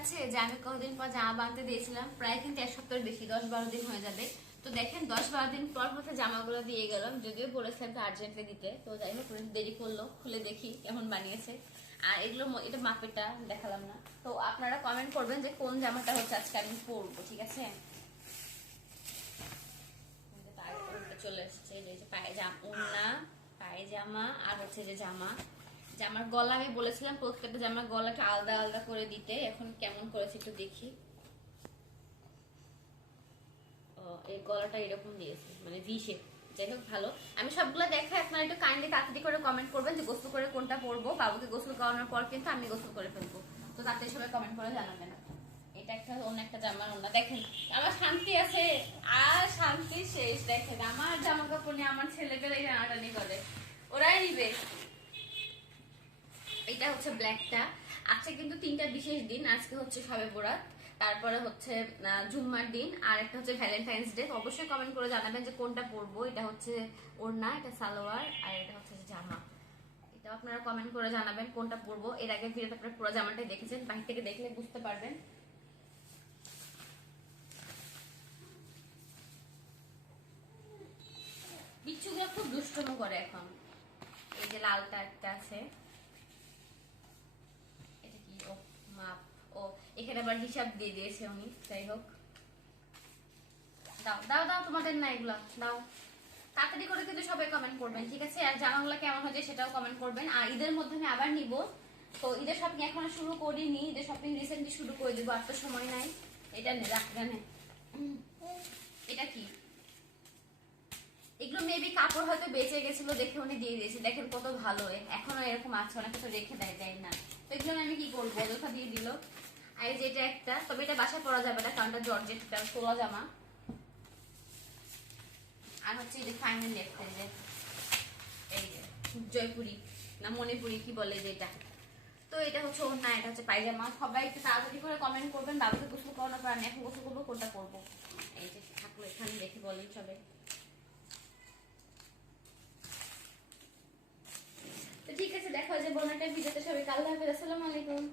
আছে যে আমি কতদিন পর জামা বানতে দিয়েছিলাম, প্রায় কিন্তু এক সপ্তাহের বেশি, দশ বারো দিন হয়ে যাবে। তো দেখেন, দশ বারো দিন পর হচ্ছে জামাগুলো দিয়ে গেলাম, যদিও বলেছিলাম তো আর্জেন্টলি দিতে। তো যাই হোক দেরি করল, খুলে দেখি কেমন বানিয়েছে। আর এগুলো এটা মাপেটা দেখালাম না। তো আপনারা কমেন্ট করবেন যে কোন জামাটা হচ্ছে আজকে আমি পরবো, ঠিক আছে? চলে এসছে যে যে পায়জামা ওড়না পায়জামা, আর হচ্ছে যে জামা। জামার গলা আমি বলেছিলাম প্রত্যেকটা জামার গলাটা আলাদা আলাদা করে দিতে, এখন কেমন করেছে একটু দেখি। এই গলাটা এরকম দিয়েছে মানে ভি শেপ যাই হোক, ভালো। আমি সবগুলো দেখে আপনারা একটু কাইন্ডলি তাড়াতাড়ি করে কমেন্ট করবেন যে গোসল করে কোনটা পরবো। বাবুকে গোসল করানোর পর কিন্তু আমি গোসল করে ফেলব। তো তাতে সবাই কমেন্ট করে জানাবেন। এটা একটা অন্য একটা জামার অন্য দেখেন, আমার শান্তি আছে। আর শান্তি শেষ। দেখেন, আমার জামা কাপড় নিয়ে আমার ছেলেপেলে টানাটানি করে ওরাই নিবে। এটা হচ্ছে ব্ল্যাকটা আজকে কিন্তু তিনটা বিশেষ দিন, আজকে হচ্ছে সবে বরাত, তারপরে হচ্ছে জুম্মার দিন, আর একটা হচ্ছে ভ্যালেন্টাইন্স ডে অবশ্যই কমেন্ট করে জানাবেন যে কোনটা পরবো। এটা হচ্ছে ওড়না, এটা সালোয়ার, আর এটা হচ্ছে জামা। এটা আপনারা কমেন্ট করে জানাবেন কোনটা পরবো। এর আগে ভিডিওতে আপনারা পুরো জামাটাই দেখেছেন, বাহির থেকে দেখলে বুঝতে পারবেন। বিচ্ছুগুলো খুব দুষ্টম করে এখন। এই যে লালটা একটা আছে এটা কি ও মাপ ও এখানে আবার হিসাব দিয়ে দিয়েছে উনি যাই হোক। দাও দাও দাও তোমাদের না এগুলো, দাও। তাড়াতাড়ি করে কিন্তু সবাই কমেন্ট করবেন, ঠিক আছে? আর জামাগুলো কেমন হয়েছে সেটাও কমেন্ট করবেন। আর ঈদের মধ্যে আমি আবার নিব। তো ঈদের শপিং এখনও শুরু করিনি, ঈদের শপিং রিসেন্টলি শুরু করে দেবো, আর তো সময় নাই। এটা নে, রাখ নে। এটা কি? এগুলো মেবি কাপড় হয়তো বেঁচে গেছিল দেখে উনি দিয়ে দিয়েছে। দেখেন কত ভালো এখনও এরকম আছে, অনেক কিছু রেখে দেয় দেয় না। তো এগুলো আমি কি করব? অযথা দিয়ে দিল। এই যে এটা একটা, তবে এটা বাসায় পরা যাবে না, কারণ জর্জেটটা তোলা জামা। আর হচ্ছে এই যে ফাইনাল একটা যে এই যে জয়পুরি না মণিপুরি, কি বলে যেটা তো এটা হচ্ছে ওর না, এটা হচ্ছে পায়জামা। সবাই একটু তাড়াতাড়ি করে কমেন্ট করবেন, বাবুকে গোসল করানোর আমি এখন গোসল করব, কোনটা করব? এই যে থাকল এখানে দেখে বলেন সবাই। তো ঠিক আছে, দেখা যায় বোনাটা ভিডিওতে সবাই কাল হাফেজ আসসালামু আলাইকুম।